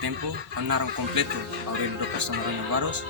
tempo andaram completo Aurelio do Costa Noronha Barros,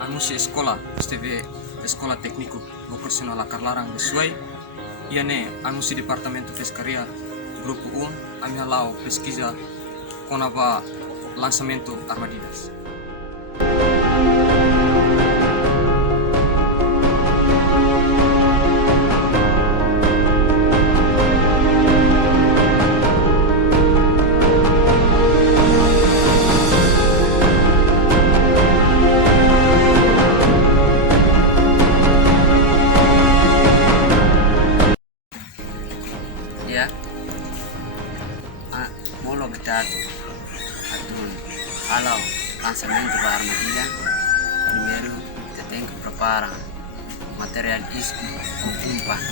anúncio escola, esteve escola técnico vocacional a Carlarang de Suai, e anúncio departamento pescaria grupo 1, a minha lá pesquisa com a lançamento armadilhas. Ya, molo betado atun alau lançamento para armadilha. Primeiro você tem que preparar material isco ou umpan.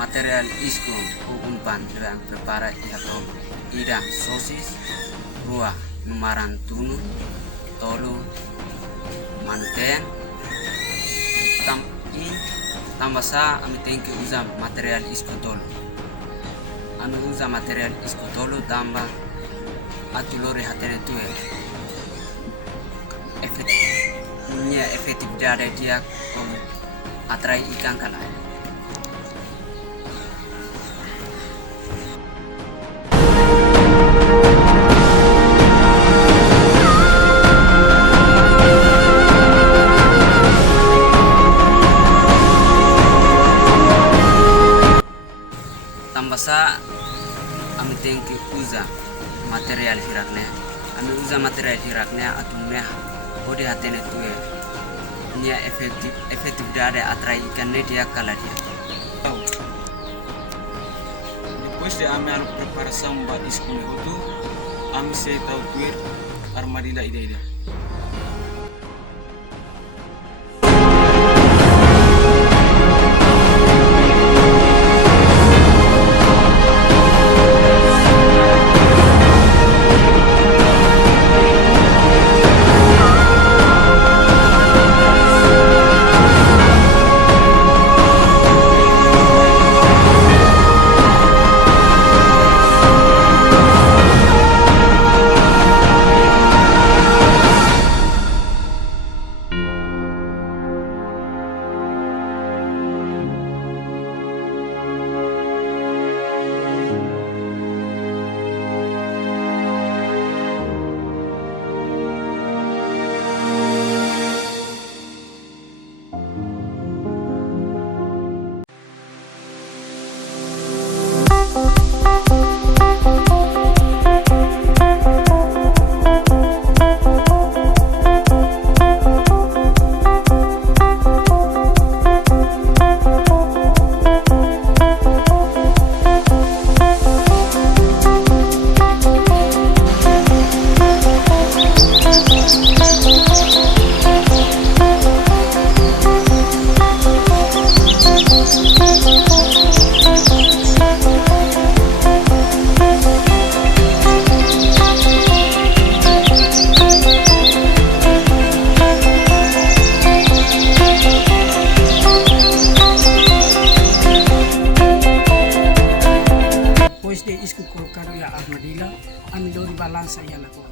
Material isco ou umpan yang prepara ialah ida sosis, rua numaran tunu, tolu, manten, tambah sa kami tem que usar material iscotolo. Anu usa material iscotolo tambah atulori hatene tue. Efektividade dia como atrai ikan kalai. Tambah sa kami tem que usar material hiraknya. Kami usa material hiraknya atumnya ode hatene tue. Nia efetividade atrai ikan dia kala dia. Depois de a minha preparação para escolher itu, kami saya tahu tuir armadilha ida. Isku kolkaro ya armadilha, ami dori balansa ya lako.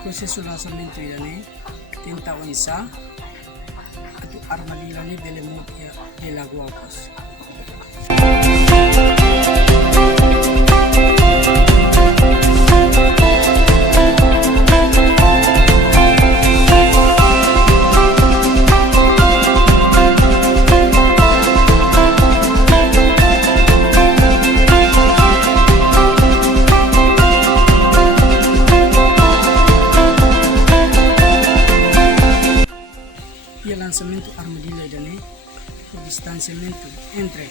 Proseso lançamento ini tinta isa atau armadilha ni belemut ya belaguapos. lançamento armadilha idane, o distanciamento entre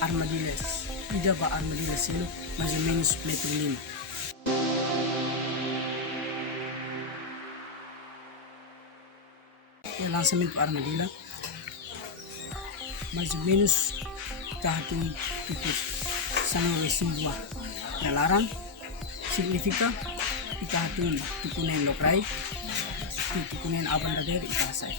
armadilhas e dava armadilha selo mais ou menos 1,5 m. O lançamento armadilha mais ou menos tahatung tipus sanore simbua larang significa itahatun tukunen lokrai tukunen abandader itasai.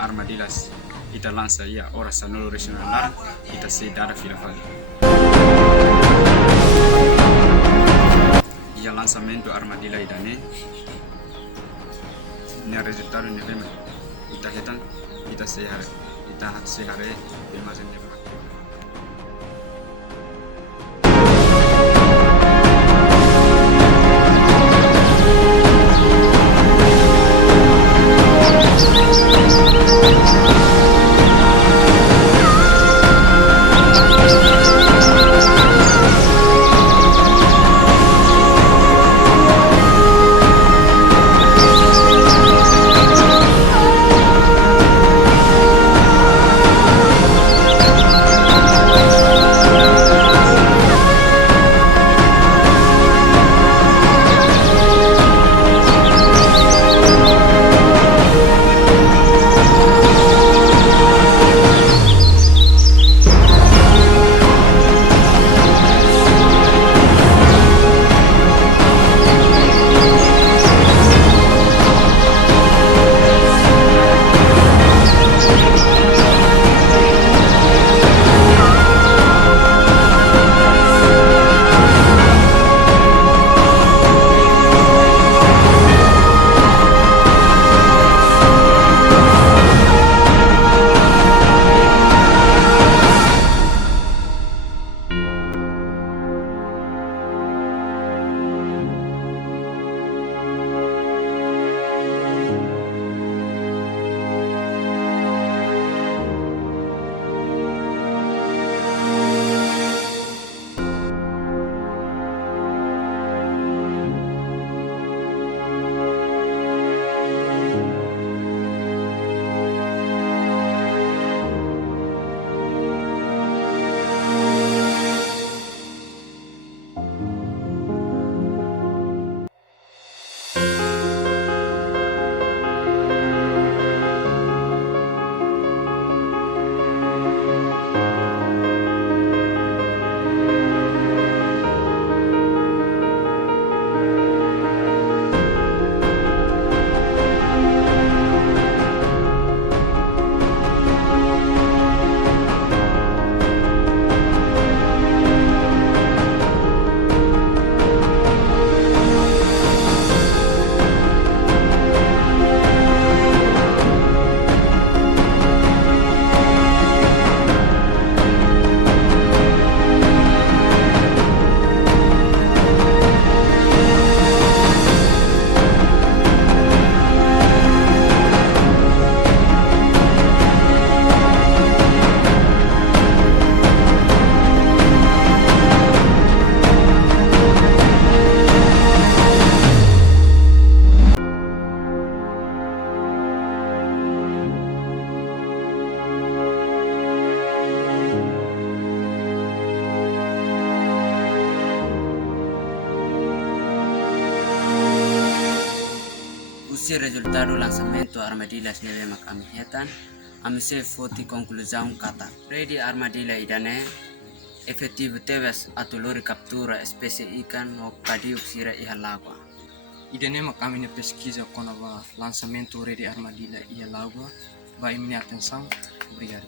armadillas ita lança ia ora sanolo regional ita se dada filafali. Ia lançamento armadilha idane ne resultado ne vema ita ketan ita se hare bemazen ne. resultado lançamento armadilhas neve mak ami hetan ami se foti conclusão kata ready armadilha idane efetivo teves atulori captura espécie ikan no kadiuk sira ihalagua. Idane mak kami ne pesquisa com o lançamento de armadilha e a água vai me atenção. Obrigado.